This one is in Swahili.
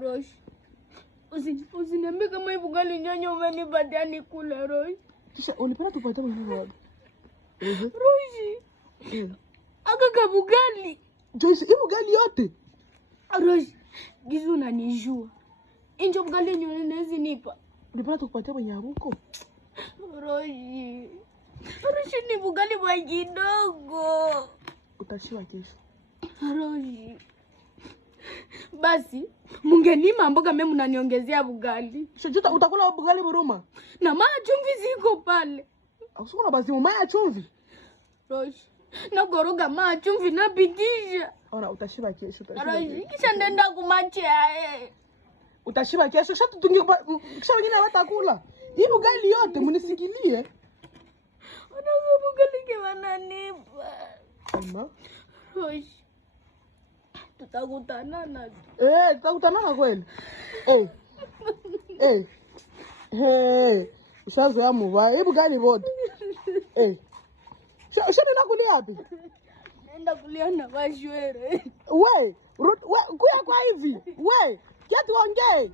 Rosh. Usiniambie kama hivi ugali nyanya umenipatia nikule Rosh. Kisha ulipenda tupate mwenyewe wapi? Rosh. Aka bugali. Joyce, hiyo bugali yote. Rosh, gizu unanijua. Injo bugali nyanya nezi nipa. Ulipenda tukupatia mwenyewe huko? Rosh. Rosh ni bugali wa kidogo. Utashiwa kesho. Rosh. Basi, mungenima mboga mimi mnaniongezea bugali. Shujita utakula bugali buruma. Na maa chumvi ziko pale. Usukuna basi maya chumvi. Rosh. Na goroga maa chumvi na bidisha. Ona utashiba kesho. Rosh, kisha ndenda kumachia Utashiba kesho. Kisha wengine watakula. Hii bugali yote munisikilie. Ona bugali ke wananipa. Ama. Rosh. Tutakutanana. Tutakutanana kweli. Usazoea muva. Hii bugali bote. Shana nakulia wapi? Nenda kulia na washwere. We, kuya kwa hivi. We, kiatu ongee.